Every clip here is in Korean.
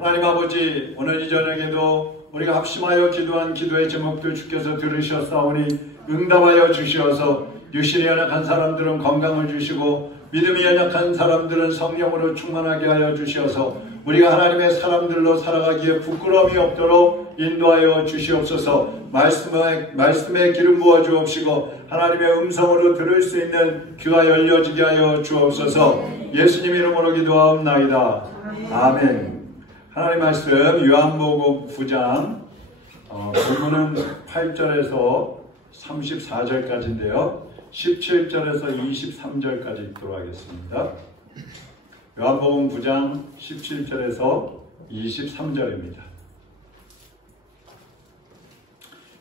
하나님 아버지, 오늘 이 저녁에도 우리가 합심하여 기도한 기도의 제목들 주께서 들으셨사오니 응답하여 주시어서 육신이 연약한 사람들은 건강을 주시고 믿음이 연약한 사람들은 성령으로 충만하게 하여 주시어서 우리가 하나님의 사람들로 살아가기에 부끄러움이 없도록 인도하여 주시옵소서. 말씀에 기름 부어 주옵시고 하나님의 음성으로 들을 수 있는 귀가 열려지게 하여 주옵소서. 예수님 이름으로 기도하옵나이다. 아멘. 하나님 말씀 요한복음 9장 본문은 8절에서 34절까지인데요. 17절에서 23절까지 읽도록 하겠습니다. 요한복음 9장 17절에서 23절입니다.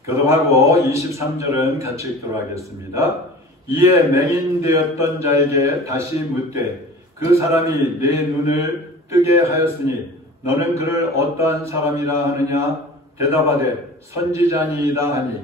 교독하고 23절은 같이 읽도록 하겠습니다. 이에 맹인되었던 자에게 다시 묻되 그 사람이 내 눈을 뜨게 하였으니 너는 그를 어떠한 사람이라 하느냐? 대답하되 선지자니이다 하니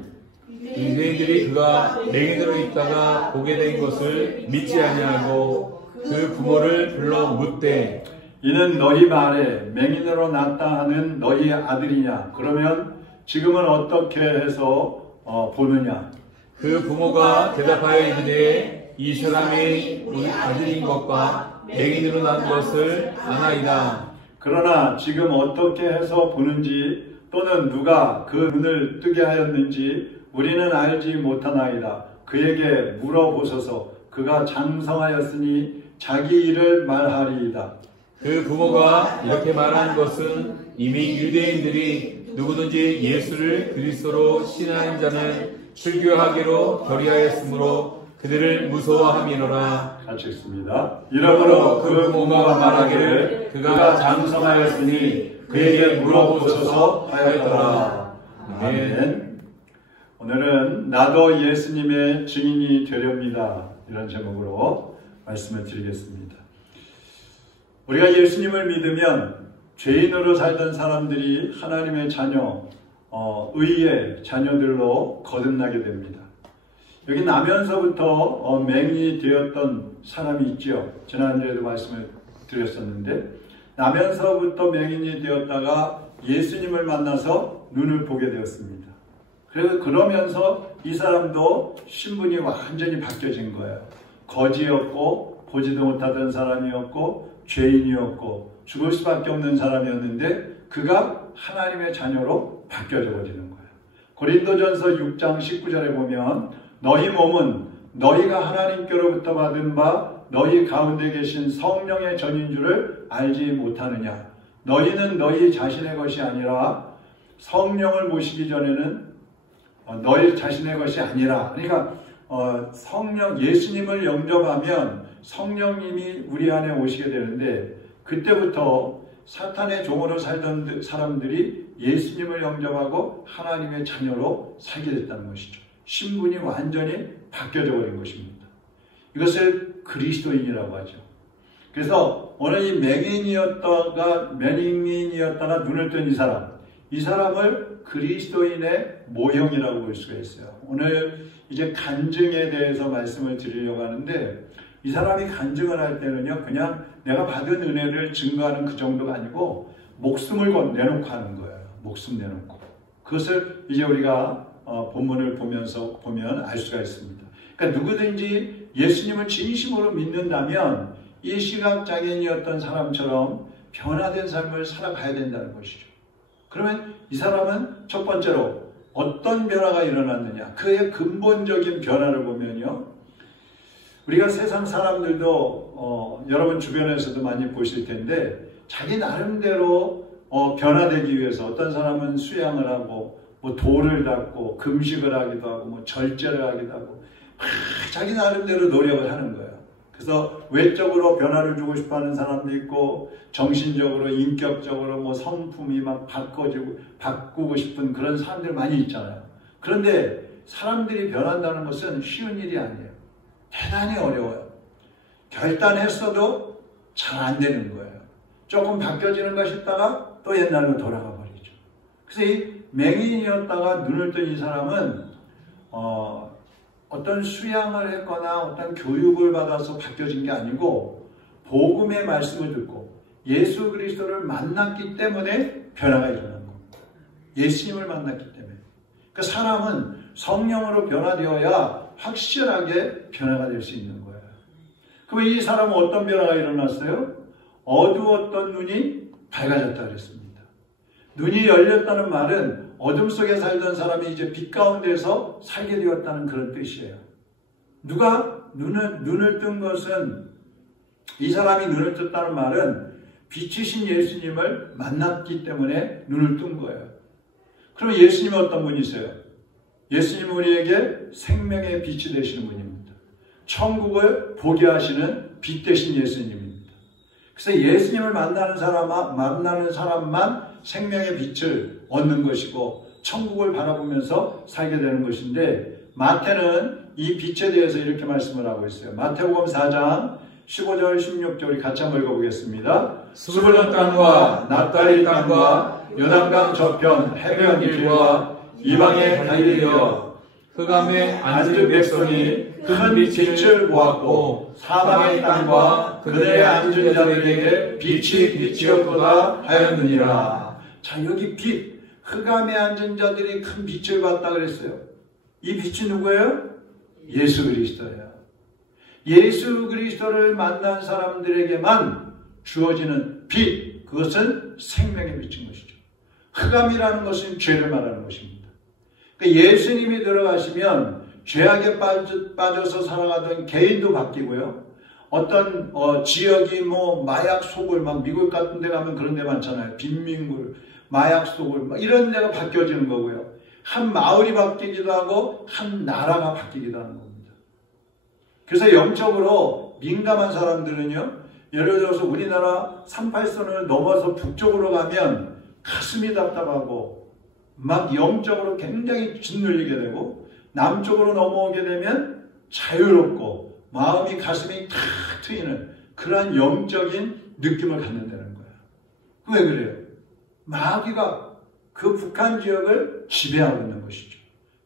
유대인들이 그가 맹인으로 있다가 보게 된 것을 믿지 아니하고 그 부모를 불러 묻되 이는 너희 말에 맹인으로 났다 하는 너희 아들이냐? 그러면 지금은 어떻게 해서 보느냐? 그 부모가 대답하여 이르되 이 사람이 우리 아들인 것과 맹인으로 난 것을 아나이다. 그러나 지금 어떻게 해서 보는지 또는 누가 그 눈을 뜨게 하였는지 우리는 알지 못하나이다. 그에게 물어보소서. 그가 장성하였으니 자기 일을 말하리이다. 그 부모가 이렇게 말한 것은 이미 유대인들이 누구든지 예수를 그리스도로 신하는 자는 출교하기로 결의하였으므로 그들을 무서워함이로라. 같이 읽습니다. 이러므로 그 부모가 말하기를 그가 장성하였으니 그에게 물어보소서 하였더라. 아멘. 오늘은 나도 예수님의 증인이 되렵니다. 이런 제목으로 말씀을 드리겠습니다. 우리가 예수님을 믿으면 죄인으로 살던 사람들이 하나님의 자녀, 의의 자녀들로 거듭나게 됩니다. 여기 나면서부터 맹인이 되었던 사람이 있죠. 지난주에도 말씀을 드렸었는데 나면서부터 맹인이 되었다가 예수님을 만나서 눈을 보게 되었습니다. 그래서 그러면서 이 사람도 신분이 완전히 바뀌어진 거예요. 거지였고 보지도 못하던 사람이었고 죄인이었고 죽을 수밖에 없는 사람이었는데 그가 하나님의 자녀로 바뀌어져 버리는 거예요. 고린도전서 6장 19절에 보면 너희 몸은 너희가 하나님께로부터 받은 바 너희 가운데 계신 성령의 전인 줄을 알지 못하느냐. 너희는 너희 자신의 것이 아니라 성령을 모시기 전에는 너희 자신의 것이 아니라, 그러니까 성령, 예수님을 영접하면 성령님이 우리 안에 오시게 되는데 그때부터 사탄의 종으로 살던 사람들이 예수님을 영접하고 하나님의 자녀로 살게 됐다는 것이죠. 신분이 완전히 바뀌어져 버린 것입니다. 이것을 그리스도인이라고 하죠. 그래서 오늘 이 맹인이었다가 눈을 뜬 이 사람을 그리스도인의 모형이라고 볼 수가 있어요. 오늘 이제 간증에 대해서 말씀을 드리려고 하는데 이 사람이 간증을 할 때는요, 그냥 내가 받은 은혜를 증거하는 그 정도가 아니고 목숨을 내놓고 하는 거예요. 목숨 내놓고. 그것을 이제 우리가 본문을 보면서 보면 알 수가 있습니다. 그러니까 누구든지 예수님을 진심으로 믿는다면 이 시각장애인이었던 사람처럼 변화된 삶을 살아가야 된다는 것이죠. 그러면 이 사람은 첫 번째로 어떤 변화가 일어났느냐, 그의 근본적인 변화를 보면요, 우리가 세상 사람들도 여러분 주변에서도 많이 보실 텐데 자기 나름대로 변화되기 위해서 어떤 사람은 수양을 하고 뭐 돌을 닦고 금식을 하기도 하고 뭐 절제를 하기도 하고 자기 나름대로 노력을 하는 거예요. 그래서 외적으로 변화를 주고 싶어하는 사람도 있고 정신적으로 인격적으로 뭐 성품이 막 바꾸고 싶은 그런 사람들 많이 있잖아요. 그런데 사람들이 변한다는 것은 쉬운 일이 아니에요. 대단히 어려워요. 결단했어도 잘 안 되는 거예요. 조금 바뀌어지는 것이 있다가 또 옛날로 돌아가 버리죠. 그래서 이 맹인이었다가 눈을 뜬 이 사람은 어떤 수양을 했거나 어떤 교육을 받아서 바뀌어진 게 아니고 복음의 말씀을 듣고 예수 그리스도를 만났기 때문에 변화가 일어난 겁니다. 예수님을 만났기 때문에. 그 사람은 성령으로 변화되어야 확실하게 변화가 될 수 있는 거예요. 그럼 이 사람은 어떤 변화가 일어났어요? 어두웠던 눈이 밝아졌다 그랬습니다. 눈이 열렸다는 말은 어둠 속에 살던 사람이 이제 빛 가운데서 살게 되었다는 그런 뜻이에요. 누가 눈을 뜬 것은, 이 사람이 눈을 떴다는 말은 빛이신 예수님을 만났기 때문에 눈을 뜬 거예요. 그럼 예수님은 어떤 분이세요? 예수님은 우리에게 생명의 빛이 되시는 분입니다. 천국을 보게 하시는 빛 되신 예수님입니다. 그래서 예수님을 만나는 사람만 생명의 빛을 얻는 것이고 천국을 바라보면서 살게 되는 것인데, 마태는 이 빛에 대해서 이렇게 말씀을 하고 있어요. 마태복음 4장 15절 16절 같이 한번 읽어보겠습니다. 스불론 땅과 납달리 땅과 요단강 저편 해변 길과 이방의 갈릴리여, 흑암에 앉은 백성이 큰 빛을 보았고 사방의 땅과 그들의 앉은 자들에게 빛이 빛이었도다 하였느니라. 자, 여기 빛, 흑암에 앉은 자들이 큰 빛을 봤다 그랬어요. 이 빛이 누구예요? 예수 그리스도예요. 예수 그리스도를 만난 사람들에게만 주어지는 빛, 그것은 생명의 빛인 것이죠. 흑암이라는 것은 죄를 말하는 것입니다. 그러니까 예수님이 들어가시면 죄악에 빠져서 살아가던 개인도 바뀌고요. 어떤 지역이 마약 소굴, 미국 같은 데 가면 그런 데 많잖아요. 빈민굴, 마약 소굴, 이런 데가 바뀌어지는 거고요. 한 마을이 바뀌기도 하고 한 나라가 바뀌기도 하는 겁니다. 그래서 영적으로 민감한 사람들은요, 예를 들어서 우리나라 38선을 넘어서 북쪽으로 가면 가슴이 답답하고 막 영적으로 굉장히 짓눌리게 되고, 남쪽으로 넘어오게 되면 자유롭고 마음이, 가슴이 탁 트이는 그러한 영적인 느낌을 갖는다는 거예요. 왜 그래요? 마귀가 그 북한 지역을 지배하고 있는 것이죠.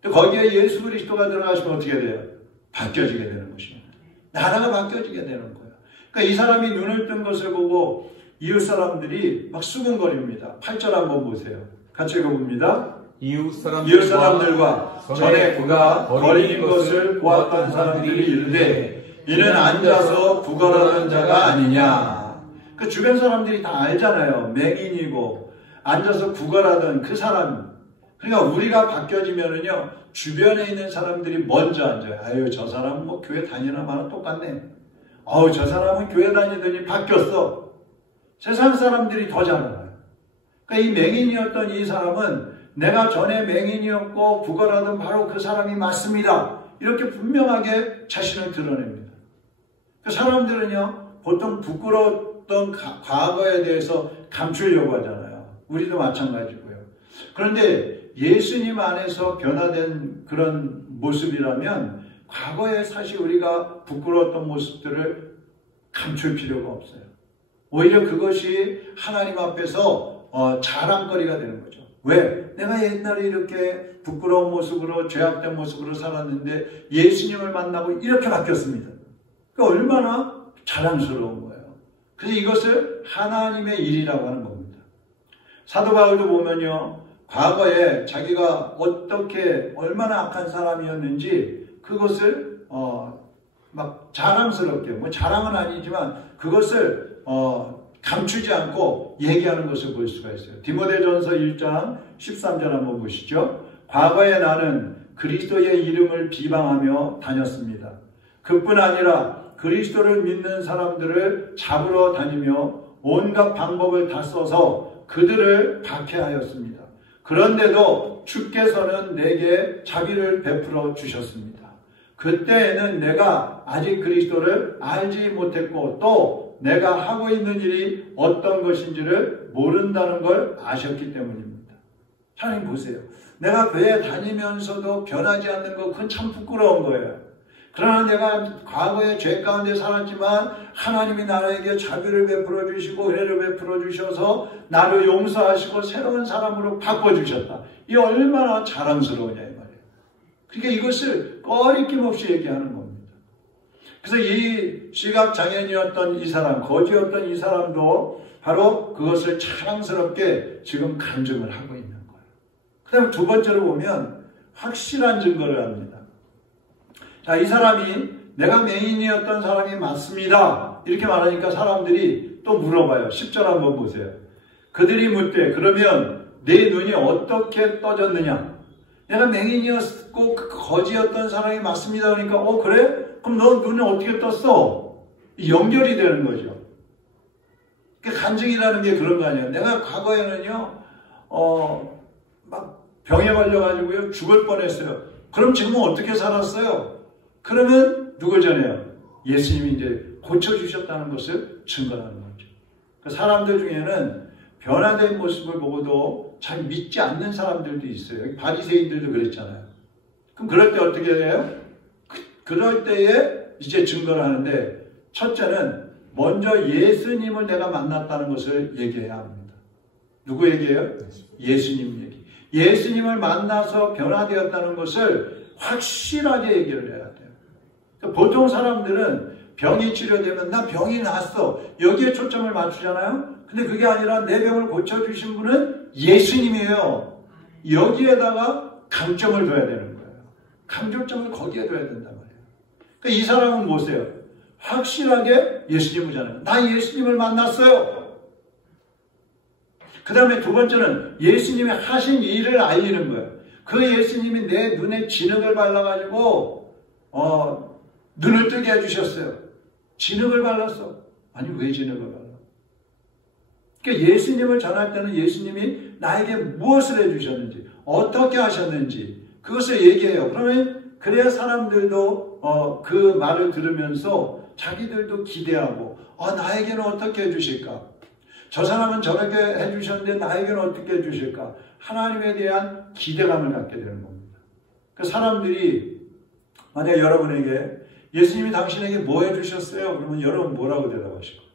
거기에 예수 그리스도가 들어가시면 어떻게 돼요? 바뀌어지게 되는 것입니다. 나라가 바뀌어지게 되는 거예요. 그러니까 이 사람이 눈을 뜬 것을 보고 이웃 사람들이 막 수군거립니다. 8절 한번 보세요. 같이 읽어봅니다. 이웃 사람들과 전에 그가 버린 것을 보았던 사람들이 이르되 이는 앉아서 구걸하는 자가 아니냐. 그 주변 사람들이 다 알잖아요. 맹인이고 앉아서 구걸하던 그 사람. 그러니까 우리가 바뀌어지면은요, 주변에 있는 사람들이 먼저 앉아요. 아유, 저 사람은 교회 다니나 마나 똑같네. 저 사람은 교회 다니더니 바뀌었어. 세상 사람들이 더 잘 알아요. 그러니까 이 맹인이었던 이 사람은 내가 전에 맹인이었고 구걸하던 바로 그 사람이 맞습니다. 이렇게 분명하게 자신을 드러냅니다. 그 사람들은요, 보통 부끄러웠던 과거에 대해서 감추려고 하잖아요. 우리도 마찬가지고요. 그런데 예수님 안에서 변화된 그런 모습이라면 과거에 사실 우리가 부끄러웠던 모습들을 감출 필요가 없어요. 오히려 그것이 하나님 앞에서 자랑거리가 되는 거죠. 왜? 내가 옛날에 이렇게 부끄러운 모습으로, 죄악된 모습으로 살았는데 예수님을 만나고 이렇게 바뀌었습니다. 그러니까 얼마나 자랑스러운 거예요. 그래서 이것을 하나님의 일이라고 하는 겁니다. 사도 바울도 보면요, 과거에 자기가 어떻게 얼마나 악한 사람이었는지 그것을 막 자랑스럽게, 자랑은 아니지만 그것을 감추지 않고 얘기하는 것을 볼 수가 있어요. 디모데전서 1장 13절 한번 보시죠. 과거에 나는 그리스도의 이름을 비방하며 다녔습니다. 그뿐 아니라 그리스도를 믿는 사람들을 잡으러 다니며 온갖 방법을 다 써서 그들을 박해하였습니다. 그런데도 주께서는 내게 자비를 베풀어 주셨습니다. 그때에는 내가 아직 그리스도를 알지 못했고 또 내가 하고 있는 일이 어떤 것인지를 모른다는 걸 아셨기 때문입니다. 하나님 보세요. 내가 교회 다니면서도 변하지 않는 거, 그건 참 부끄러운 거예요. 그러나 내가 과거에 죄 가운데 살았지만 하나님이 나에게 자비를 베풀어 주시고 은혜를 베풀어 주셔서 나를 용서하시고 새로운 사람으로 바꿔주셨다. 이 얼마나 자랑스러우냐 이 말이에요. 그러니까 이것을 꺼리낌 없이 얘기하는 겁니다. 그래서 이 시각장애인이었던 이 사람, 거지였던 이 사람도 바로 그것을 자랑스럽게 지금 간증을 하고 있는 거예요. 그 다음에 두 번째로 보면 확실한 증거를 합니다. 자, 이 사람이 내가 맹인이었던 사람이 맞습니다. 이렇게 말하니까 사람들이 또 물어봐요. 10절 한번 보세요. 그들이 묻되 그러면 내 눈이 어떻게 떠졌느냐? 내가 맹인이었고 거지였던 사람이 맞습니다. 그러니까 그래? 그럼 너 눈이 어떻게 떴어? 연결이 되는 거죠. 간증이라는 게 그런 거 아니에요. 내가 과거에는요 막 병에 걸려가지고요 죽을 뻔했어요. 그럼 지금은 어떻게 살았어요? 그러면 누굴 전해요? 예수님이 이제 고쳐주셨다는 것을 증거하는 거죠. 사람들 중에는 변화된 모습을 보고도 잘 믿지 않는 사람들도 있어요. 바리새인들도 그랬잖아요. 그럼 그럴 때 어떻게 해요? 그럴 때에 이제 증거를 하는데, 첫째는 먼저 예수님을 내가 만났다는 것을 얘기해야 합니다. 누구 얘기예요? 예수님 얘기. 예수님을 만나서 변화되었다는 것을 확실하게 얘기를 해야 돼요. 보통 사람들은 병이 치료되면 나 병이 났어, 여기에 초점을 맞추잖아요. 근데 그게 아니라 내 병을 고쳐주신 분은 예수님이에요. 여기에다가 강점을 둬야 되는 거예요. 강조점을 거기에 둬야 된단 말이에요. 그러니까 이 사람은 뭐세요? 확실하게 예수님을 전해요. 나 예수님을 만났어요. 그 다음에 두 번째는 예수님이 하신 일을 알리는 거예요. 그 예수님이 내 눈에 진흙을 발라가지고 눈을 뜨게 해주셨어요. 진흙을 발랐어. 아니 왜 진흙을 발라? 그러니까 예수님을 전할 때는 예수님이 나에게 무엇을 해주셨는지, 어떻게 하셨는지 그것을 얘기해요. 그러면 그래야 사람들도 그 말을 들으면서 자기들도 기대하고 나에게는 어떻게 해주실까? 저 사람은 저렇게 해주셨는데 나에게는 어떻게 해주실까? 하나님에 대한 기대감을 갖게 되는 겁니다. 그 사람들이 만약 여러분에게 예수님이 당신에게 뭐 해주셨어요? 그러면 여러분 뭐라고 대답하실 거예요?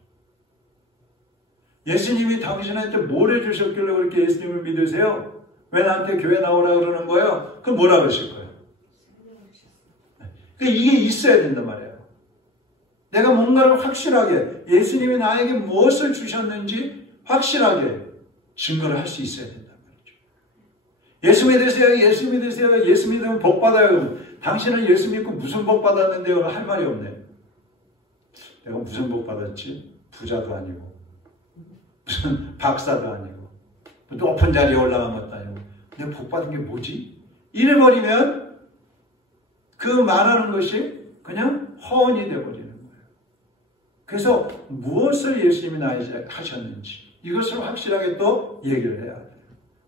예수님이 당신한테 뭘 해주셨길래 그렇게 예수님을 믿으세요? 왜 나한테 교회 나오라 그러는 거예요? 그럼 뭐라고 하실 거예요? 그러니까 이게 있어야 된단 말이에요. 내가 뭔가를 확실하게 예수님이 나에게 무엇을 주셨는지 확실하게 증거를 할 수 있어야 된단 말이죠. 예수 믿으세요. 예수 믿으세요. 예수 믿으면 복 받아요. 당신은 예수 믿고 무슨 복 받았는데요? 할 말이 없네. 내가 무슨 복 받았지? 부자도 아니고 무슨 박사도 아니고 높은 자리에 올라간 것도 아니고 내가 복 받은 게 뭐지? 이래버리면 그 말하는 것이 그냥 허언이 되어버리는 거예요. 그래서 무엇을 예수님이 나에게 하셨는지 이것을 확실하게 또 얘기를 해야 돼요.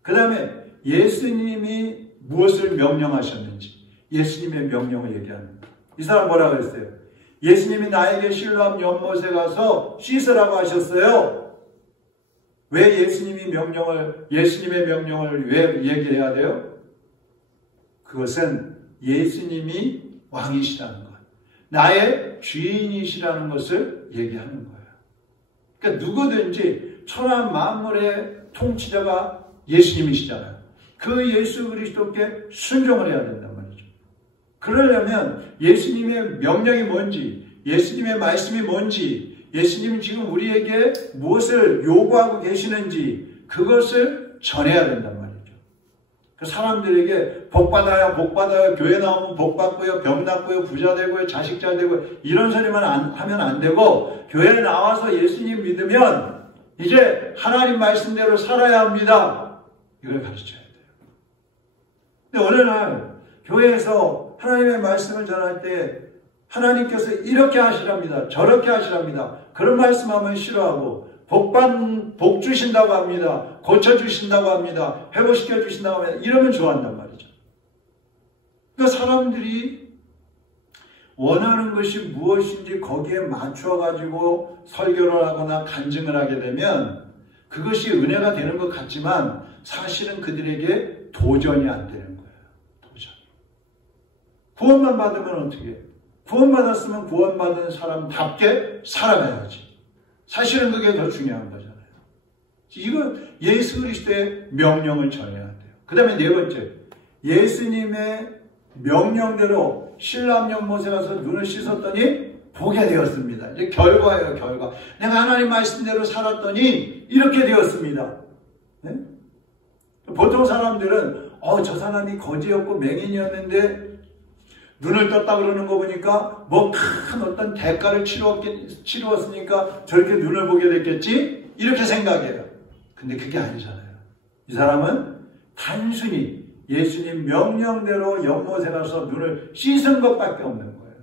그 다음에 예수님이 무엇을 명령하셨는지 예수님의 명령을 얘기합니다. 이 사람 뭐라고 했어요? 예수님이 나에게 실로암 연못에 가서 씻으라고 하셨어요. 왜 예수님의 명령을 왜 얘기해야 돼요? 그것은 예수님이 왕이시라는 것, 나의 주인이시라는 것을 얘기하는 거예요. 그러니까 누구든지 천하 만물의 통치자가 예수님이시잖아요. 그 예수 그리스도께 순종을 해야 된단 말이죠. 그러려면 예수님의 명령이 뭔지, 예수님의 말씀이 뭔지, 예수님이 지금 우리에게 무엇을 요구하고 계시는지 그것을 전해야 된단 말이죠. 그 사람들에게 복 받아요, 복 받아요, 교회 나오면 복 받고요, 병 낫고요, 부자 되고요, 자식 잘 되고요, 이런 소리만 하면 안 되고, 교회에 나와서 예수님 믿으면 이제 하나님 말씀대로 살아야 합니다. 이걸 가르쳐야 돼요. 근데 어느 날 교회에서 하나님의 말씀을 전할 때 하나님께서 이렇게 하시랍니다, 저렇게 하시랍니다, 그런 말씀하면 싫어하고 복 주신다고 합니다, 고쳐주신다고 합니다, 회복시켜 주신다고 합니다, 이러면 좋아한단 말이죠. 그러니까 사람들이 원하는 것이 무엇인지 거기에 맞춰가지고 설교를 하거나 간증을 하게 되면 그것이 은혜가 되는 것 같지만 사실은 그들에게 도전이 안 되는 거예요. 도전. 구원만 받으면 어떻게 해요? 구원받았으면 구원받은 사람답게 살아가야지. 사실은 그게 더 중요한 거잖아요. 이거 예수 그리스도의 명령을 전해야 돼요. 그 다음에 네 번째, 예수님의 명령대로 실로암 연못에 가서 눈을 씻었더니 보게 되었습니다. 이제 결과예요, 결과. 내가 하나님 말씀대로 살았더니 이렇게 되었습니다. 네? 보통 사람들은 저 사람이 거지였고 맹인이었는데 눈을 떴다 그러는 거 보니까 뭐 큰 어떤 대가를 치루었으니까 저렇게 눈을 보게 됐겠지? 이렇게 생각해요. 근데 그게 아니잖아요. 이 사람은 단순히 예수님 명령대로 연못에 가서 눈을 씻은 것밖에 없는 거예요.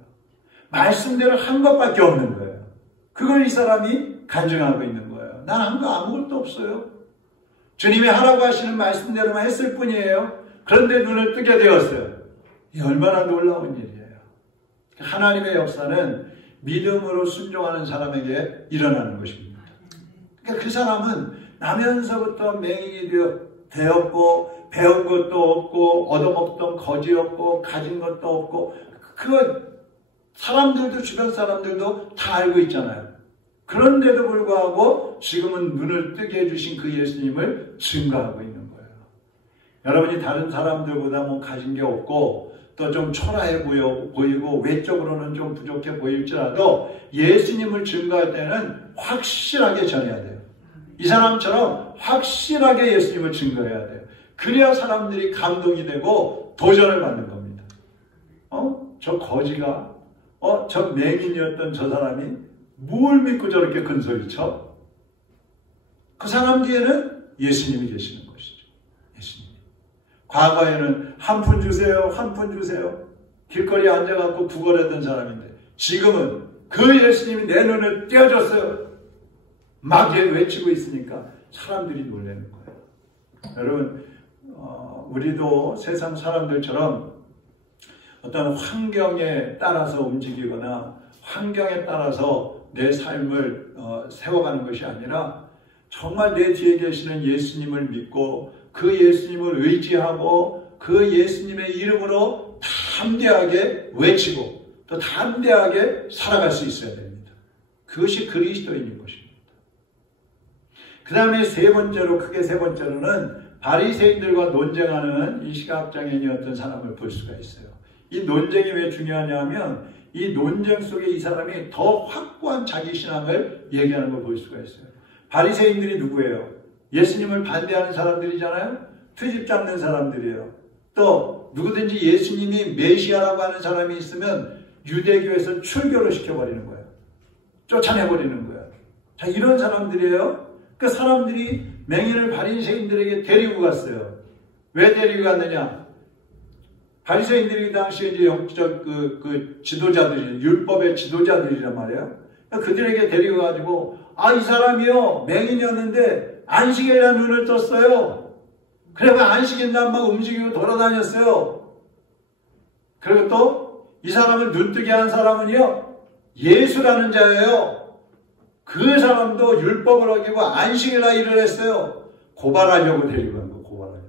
말씀대로 한 것밖에 없는 거예요. 그걸 이 사람이 간증하고 있는 거예요. 난 한 거 아무것도 없어요. 주님이 하라고 하시는 말씀대로만 했을 뿐이에요. 그런데 눈을 뜨게 되었어요. 이 얼마나 놀라운 일이에요. 하나님의 역사는 믿음으로 순종하는 사람에게 일어나는 것입니다. 그러니까 그 사람은 나면서부터 맹인이 되었고 배운 것도 없고 얻어먹던 거지였고 가진 것도 없고 그거 사람들도 주변 사람들도 다 알고 있잖아요. 그런데도 불구하고 지금은 눈을 뜨게 해주신 그 예수님을 증거하고 있는 거예요. 여러분이 다른 사람들보다 뭐 가진 게 없고 또 좀 초라해 보이고 외적으로는 좀 부족해 보일지라도 예수님을 증거할 때는 확실하게 전해야 돼요. 이 사람처럼 확실하게 예수님을 증거해야 돼요. 그래야 사람들이 감동이 되고 도전을 받는 겁니다. 저 거지가 저 맹인이었던 저 사람이 뭘 믿고 저렇게 큰 소리 쳐? 그 사람 뒤에는 예수님이 계시는 것이죠. 예수님. 과거에는 한 푼 주세요, 한 푼 주세요. 길거리에 앉아갖고 구걸했던 사람인데 지금은 그 예수님이 내 눈을 떼어줬어요. 막 외치고 있으니까 사람들이 놀라는 거예요. 여러분, 우리도 세상 사람들처럼 어떤 환경에 따라서 움직이거나 환경에 따라서 내 삶을 세워가는 것이 아니라 정말 내 뒤에 계시는 예수님을 믿고 그 예수님을 의지하고 그 예수님의 이름으로 담대하게 외치고 또 담대하게 살아갈 수 있어야 됩니다. 그것이 그리스도인인 것입니다. 그 다음에 크게 세 번째로는 바리새인들과 논쟁하는 이 시각장애인이었던 사람을 볼 수가 있어요. 이 논쟁이 왜 중요하냐면 이 논쟁 속에 이 사람이 더 확고한 자기신앙을 얘기하는 걸 볼 수가 있어요. 바리새인들이 누구예요? 예수님을 반대하는 사람들이잖아요. 트집 잡는 사람들이에요. 또 누구든지 예수님이 메시아라고 하는 사람이 있으면 유대교에서 출교를 시켜버리는 거예요. 쫓아내버리는 거예요. 자, 이런 사람들이에요. 그 사람들이 맹인을 바리새인들에게 데리고 갔어요. 왜 데리고 갔느냐? 바리새인들이 그 당시에 이제 영적 그 지도자들이, 율법의 지도자들이란 말이에요. 그들에게 데리고 가지고, 이 사람이요, 맹인이었는데, 안식일날 눈을 떴어요. 그래서 안식일날 막 움직이고 돌아다녔어요. 그리고 또, 이 사람을 눈뜨게 한 사람은요, 예수라는 자예요. 그 사람도 율법을 어기고 안식일날 일을 했어요. 고발하려고 데리고 간 거예요, 고발하려고.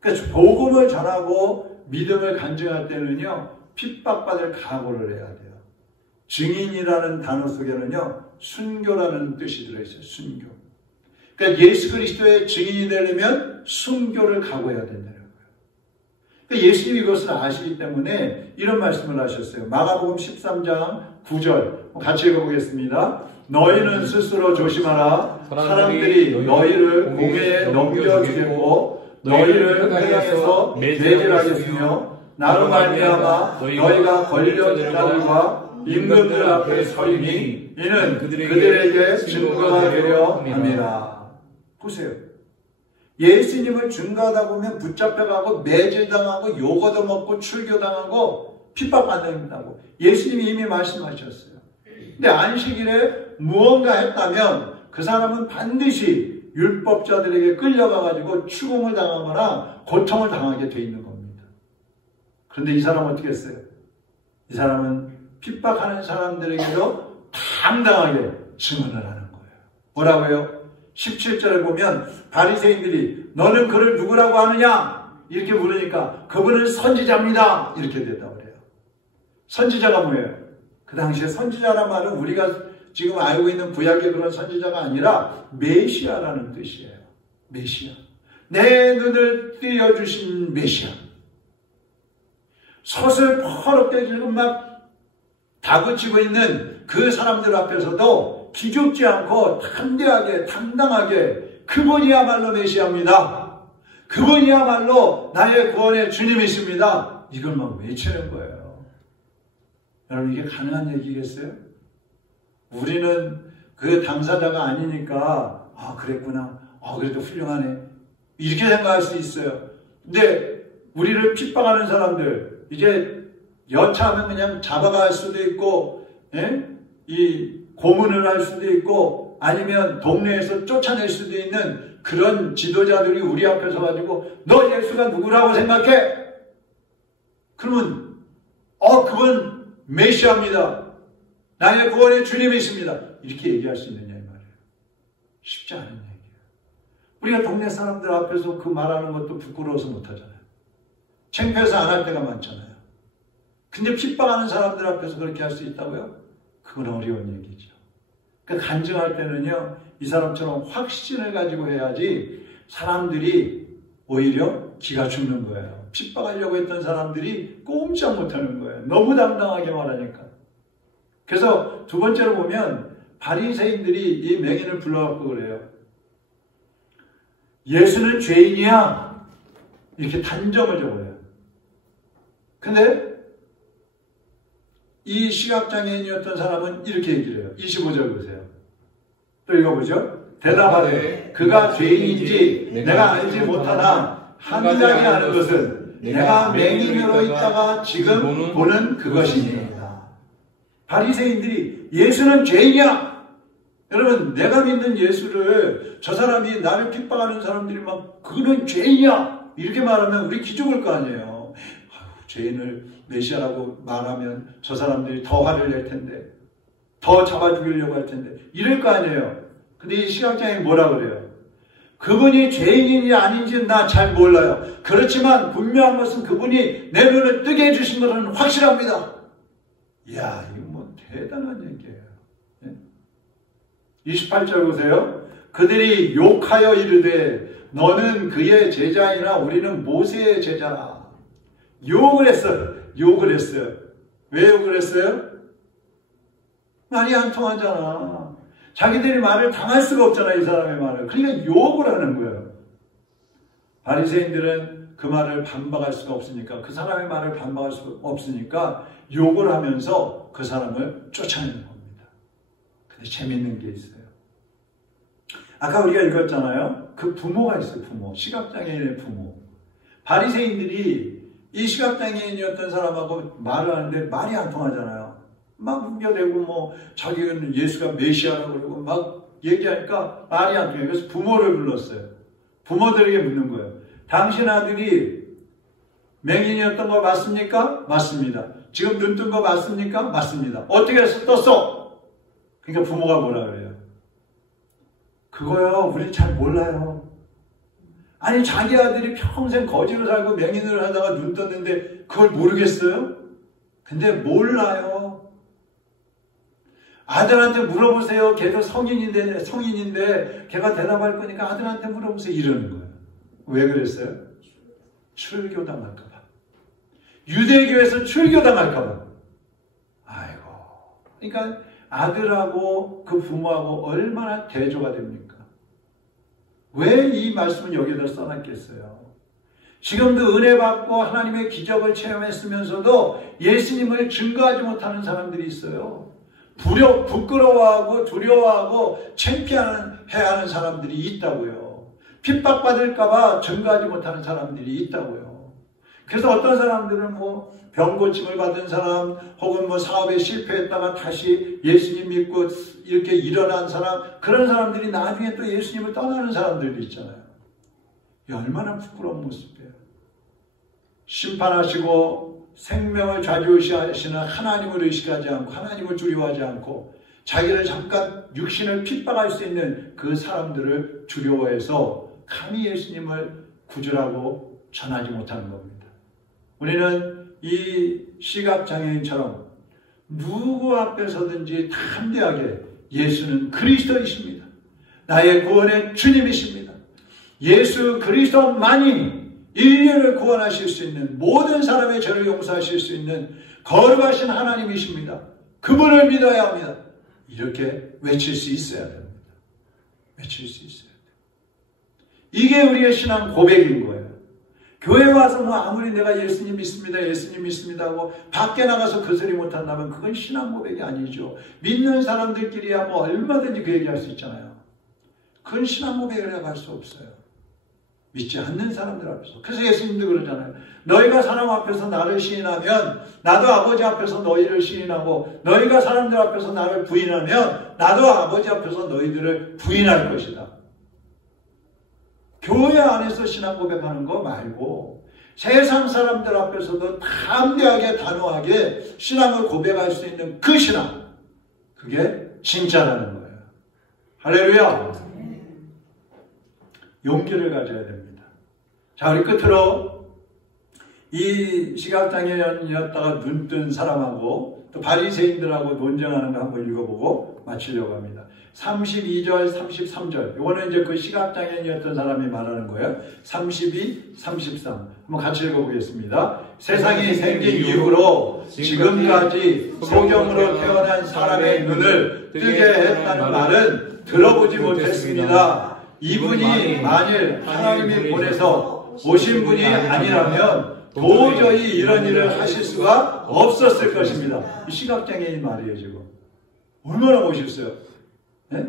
그러니까 복음을 전하고 믿음을 간증할 때는요, 핍박받을 각오를 해야 돼요. 증인이라는 단어 속에는요, 순교라는 뜻이 들어있어요, 순교. 그러니까 예수 그리스도의 증인이 되려면 순교를 각오해야 된다는 거예요. 그러니까 예수님이 이것을 아시기 때문에 이런 말씀을 하셨어요. 마가복음 13장 9절 같이 읽어보겠습니다. 너희는 스스로 조심하라. 사람들이 너희를 공회에 넘겨주겠고 너희를 회당에서 매질하겠으며 나로 말미암아 너희가 권력자들과 임금들 앞에 서리니 이는 그들에게 증거가 되려 함이라. 보세요. 예수님을 증거하다 보면 붙잡혀가고 매질당하고 욕 얻어먹고 출교당하고 핍박받는다고 예수님이 이미 말씀하셨어요. 근데 안식일에 무언가 했다면 그 사람은 반드시 율법자들에게 끌려가가지고 추궁을 당하거나 고통을 당하게 돼 있는 겁니다. 그런데 이 사람은 어떻게 했어요? 이 사람은 핍박하는 사람들에게도 당당하게 증언을 하는 거예요. 뭐라고요? 17절에 보면 바리새인들이 너는 그를 누구라고 하느냐? 이렇게 물으니까 그분은 선지자입니다. 이렇게 됐다고 그래요. 선지자가 뭐예요? 그 당시에 선지자란 말은 우리가 지금 알고 있는 구약의 그런 선지자가 아니라 메시아라는 뜻이에요. 메시아. 내 눈을 띄어주신 메시아. 솥을 퍼렇게 지금 막 다그치고 있는 그 사람들 앞에서도 기죽지 않고 담대하게 당당하게 그분이야말로 메시아입니다. 그분이야말로 나의 구원의 주님이십니다. 이걸 막 외치는 거예요. 여러분, 이게 가능한 얘기겠어요? 우리는 그 당사자가 아니니까 그랬구나, 그래도 훌륭하네, 이렇게 생각할 수 있어요. 근데 우리를 핍박하는 사람들, 이제 여차하면 그냥 잡아갈 수도 있고, 이 고문을 할 수도 있고, 아니면 동네에서 쫓아낼 수도 있는 그런 지도자들이 우리 앞에 서가지고 너 예수가 누구라고 생각해? 그러면 그분 메시아입니다. 나의 구원의 주님이십니다. 이렇게 얘기할 수 있느냐 이 말이에요. 쉽지 않은 얘기예요. 우리가 동네 사람들 앞에서 그 말하는 것도 부끄러워서 못하잖아요. 창피해서 안 할 때가 많잖아요. 근데 핍박하는 사람들 앞에서 그렇게 할 수 있다고요? 그건 어려운 얘기죠. 그러니까 간증할 때는요, 이 사람처럼 확신을 가지고 해야지 사람들이 오히려 기가 죽는 거예요. 핍박하려고 했던 사람들이 꼼짝 못하는 거예요. 너무 당당하게 말하니까. 그래서 두 번째로 보면 바리새인들이 이 맹인을 불러갖고 그래요. 예수는 죄인이야. 이렇게 단정을 적어요. 근데 이 시각장애인이었던 사람은 이렇게 얘기를 해요. 25절 보세요. 또 읽어보죠. 대답하되 그가 죄인인지 내가 알지 못하나 한 가지 아는 것은 내가 맹인으로 있다가 지금 보는 그것입니다. 바리새인들이 예수는 죄인이야. 여러분, 내가 믿는 예수를 저 사람이 나를 핍박하는 사람들이 막 그는 죄인이야 이렇게 말하면 우리 기죽을 거 아니에요. 죄인을 메시아라고 말하면 저 사람들이 더 화를 낼 텐데, 더 잡아 죽이려고 할 텐데 이럴 거 아니에요. 근데 이 시각장애인이 뭐라 그래요? 그분이 죄인인지 아닌지는 나 잘 몰라요. 그렇지만 분명한 것은 그분이 내 눈을 뜨게 해주신 것은 확실합니다. 이야, 이거 뭐 대단한 얘기예요. 28절 보세요. 그들이 욕하여 이르되 너는 그의 제자이나 우리는 모세의 제자라. 욕을 했어요. 욕을 했어요. 왜 욕을 했어요? 말이 안 통하잖아. 자기들이 말을 당할 수가 없잖아, 이 사람의 말을. 그러니까 욕을 하는 거예요. 바리새인들은 그 말을 반박할 수가 없으니까, 그 사람의 말을 반박할 수가 없으니까 욕을 하면서 그 사람을 쫓아내는 겁니다. 근데 재밌는 게 있어요. 아까 우리가 읽었잖아요. 그 부모가 있어요. 부모. 시각장애인의 부모. 바리새인들이 이 시각장애인이었던 사람하고 말을 하는데 말이 안 통하잖아요. 막 뭉겨대고 뭐 자기는 예수가 메시아라고 그러고 막 얘기하니까 말이 안 통해요. 그래서 부모를 불렀어요. 부모들에게 묻는 거예요. 당신 아들이 맹인이었던 거 맞습니까? 맞습니다. 지금 눈 뜬 거 맞습니까? 맞습니다. 어떻게 해서 떴어? 그러니까 부모가 뭐라 그래요? 그거요, 우리 잘 몰라요. 아니, 자기 아들이 평생 거지로 살고 맹인을 하다가 눈 떴는데 그걸 모르겠어요? 근데 몰라요. 아들한테 물어보세요. 걔도 성인인데 걔가 대답할 거니까 아들한테 물어보세요. 이러는 거예요. 왜 그랬어요? 출교당할까 봐. 유대교에서 출교당할까 봐. 아이고. 그러니까 아들하고 그 부모하고 얼마나 대조가 됩니까? 왜 이 말씀을 여기다 써놨겠어요? 지금도 은혜 받고 하나님의 기적을 체험했으면서도 예수님을 증거하지 못하는 사람들이 있어요. 부끄러워하고 두려워하고 창피해야 하는 사람들이 있다고요. 핍박받을까봐 증거하지 못하는 사람들이 있다고요. 그래서 어떤 사람들은 뭐 병고침을 받은 사람, 혹은 뭐 사업에 실패했다가 다시 예수님 믿고 이렇게 일어난 사람, 그런 사람들이 나중에 또 예수님을 떠나는 사람들도 있잖아요. 이 얼마나 부끄러운 모습이에요. 심판하시고 생명을 좌지우지하시는 하나님을 의식하지 않고 하나님을 두려워하지 않고 자기를 잠깐 육신을 핍박할 수 있는 그 사람들을 두려워해서 감히 예수님을 구주라고 전하지 못하는 겁니다. 우리는 이 시각장애인처럼 누구 앞에서든지 담대하게 예수는 그리스도이십니다. 나의 구원의 주님이십니다. 예수 그리스도만이 인류를 구원하실 수 있는, 모든 사람의 죄를 용서하실 수 있는 거룩하신 하나님이십니다. 그분을 믿어야 합니다. 이렇게 외칠 수 있어야 됩니다. 외칠 수 있어야 돼요. 이게 우리의 신앙 고백인 거예요. 교회 와서 뭐 아무리 내가 예수님 믿습니다, 예수님 믿습니다 하고 밖에 나가서 그 소리 못한다면 그건 신앙 고백이 아니죠. 믿는 사람들끼리야 뭐 얼마든지 그 얘기할 수 있잖아요. 그건 신앙 고백이라고 할 수 없어요. 믿지 않는 사람들 앞에서. 그래서 예수님도 그러잖아요. 너희가 사람 앞에서 나를 시인하면 나도 아버지 앞에서 너희를 시인하고, 너희가 사람들 앞에서 나를 부인하면 나도 아버지 앞에서 너희들을 부인할 것이다. 교회 안에서 신앙 고백하는 거 말고 세상 사람들 앞에서도 담대하게 단호하게 신앙을 고백할 수 있는 그 신앙, 그게 진짜라는 거예요. 할렐루야. 용기를 가져야 됩니다. 자, 우리 끝으로 이 시각장애인이었다가 눈 뜬 사람하고 또 바리새인들하고 논쟁하는 거 한번 읽어보고 마치려고 합니다. 32절, 33절. 이거는 이제 그 시각장애인이었던 사람이 말하는 거예요. 32, 33. 한번 같이 읽어보겠습니다. 세상이 생긴 이후로 지금까지 소경으로 태어난 사람의 눈을 뜨게 했다는 말은 들어보지 못했습니다. 이분이 만일 하나님이 보내서 오신 분이 아니라면 도저히 이런 일을 하실 수가 없었을 것입니다. 이 시각장애인 말이에요, 지금. 얼마나 멋있어요. 네?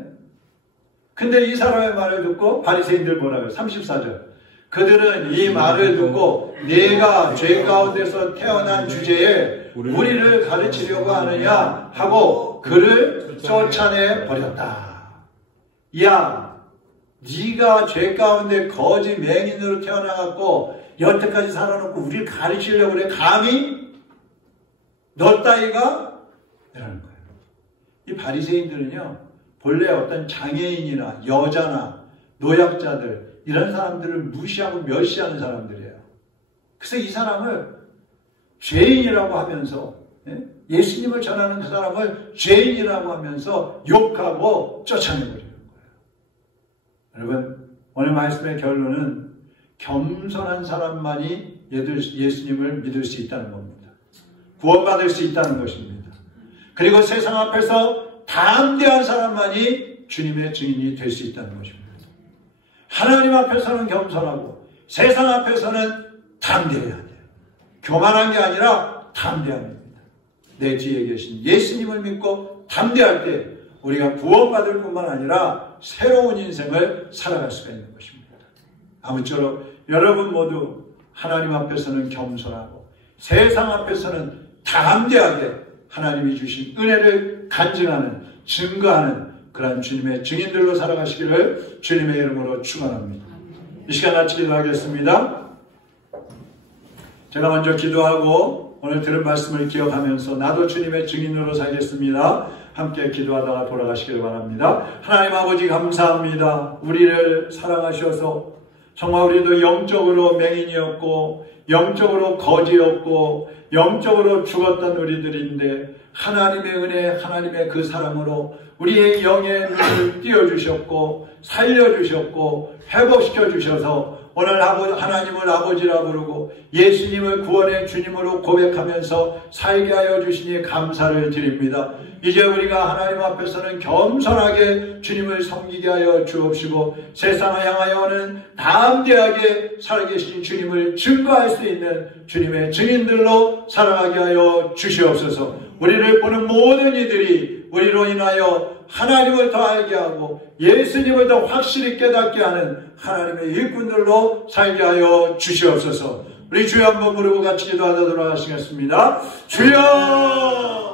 근데 이 사람의 말을 듣고 바리새인들 뭐라고요? 34절. 그들은 이 말을 듣고 네가 죄 가운데서 태어난 주제에 우리를 가르치려고 하느냐 하고 그를 쫓아내 버렸다. 야, 네가 죄 가운데 거지 맹인으로 태어나갖고 여태까지 살아놓고 우리를 가르치려고 그래? 감히? 너 따위가? 이러는 거예요. 이 바리새인들은요, 본래 어떤 장애인이나 여자나 노약자들 이런 사람들을 무시하고 멸시하는 사람들이에요. 그래서 이 사람을 죄인이라고 하면서, 예수님을 전하는 그 사람을 죄인이라고 하면서 욕하고 쫓아내버리는 거예요. 여러분, 오늘 말씀의 결론은 겸손한 사람만이 예수님을 믿을 수 있다는 겁니다. 구원받을 수 있다는 것입니다. 그리고 세상 앞에서 담대한 사람만이 주님의 증인이 될 수 있다는 것입니다. 하나님 앞에서는 겸손하고 세상 앞에서는 담대해야 돼요. 교만한 게 아니라 담대합니다. 내 뒤에 계신 예수님을 믿고 담대할 때 우리가 구원받을 뿐만 아니라 새로운 인생을 살아갈 수가 있는 것입니다. 아무쪼록 여러분 모두 하나님 앞에서는 겸손하고 세상 앞에서는 담대하게 하나님이 주신 은혜를 간증하는, 증거하는 그런 주님의 증인들로 살아가시기를 주님의 이름으로 축원합니다. 이 시간 같이 기도하겠습니다. 제가 먼저 기도하고 오늘 들은 말씀을 기억하면서 나도 주님의 증인으로 살겠습니다. 함께 기도하다가 돌아가시기를 바랍니다. 하나님 아버지 감사합니다. 우리를 사랑하셔서 정말 우리도 영적으로 맹인이었고 영적으로 거지였고 영적으로 죽었던 우리들인데 하나님의 은혜, 하나님의 그 사랑으로 우리의 영의 눈을 띄워주셨고 살려주셨고 회복시켜주셔서 오늘 하나님을 아버지라 부르고 예수님을 구원의 주님으로 고백하면서 살게 하여 주시니 감사를 드립니다. 이제 우리가 하나님 앞에서는 겸손하게 주님을 섬기게 하여 주옵시고 세상을 향하여는 담대하게 살아계신 주님을 증거할 수 있는 주님의 증인들로 살아가게 하여 주시옵소서. 우리를 보는 모든 이들이 우리로 인하여 하나님을 더 알게 하고 예수님을 더 확실히 깨닫게 하는 하나님의 일꾼들로 살게 하여 주시옵소서. 우리 주여 한번 부르고 같이 기도하다 돌아가시겠습니다. 주여!